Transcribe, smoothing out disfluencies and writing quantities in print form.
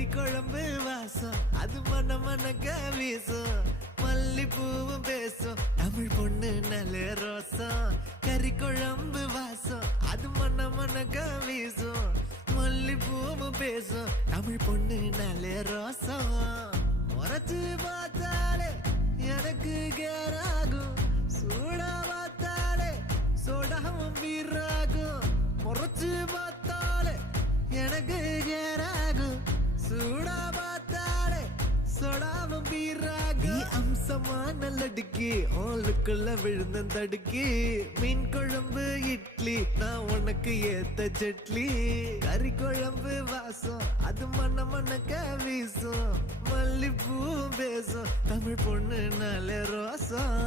கறி குழம்பு வாசம் அது மன மனக்க வீசும் மல்லிப்பூவும் பேசும் தமிழ் பொண்ணு நல்ல ரோசம் கறி குழம்பு வாசம் அது மன மனக்க வீசும் மல்லிப்பூவும் பேசும் தமிழ் பொண்ணு நல்ல ரோசம் முறைச்சு பார்த்தாலே எனக்கு கேராகும் சூடா பார்த்தாலே சோடாவும் வீராகும் முறைச்சு பார்த்தாலே எனக்கு கேராகும் சூடா பார்த்தாலே சோடாவும் வீராகும் அம்சமான லடுக்கி ஓலுக்குள்ள விழுந்த தடுக்கி மீன் குழம்பு இட்லி நான் உனக்கு ஏத்த சட்லி கறி குழம்பு வாசம் அது மன மனக்க வீசும் மல்லிப்பூ பேசும் தமிழ் பொண்ணு நல்ல ரோசம்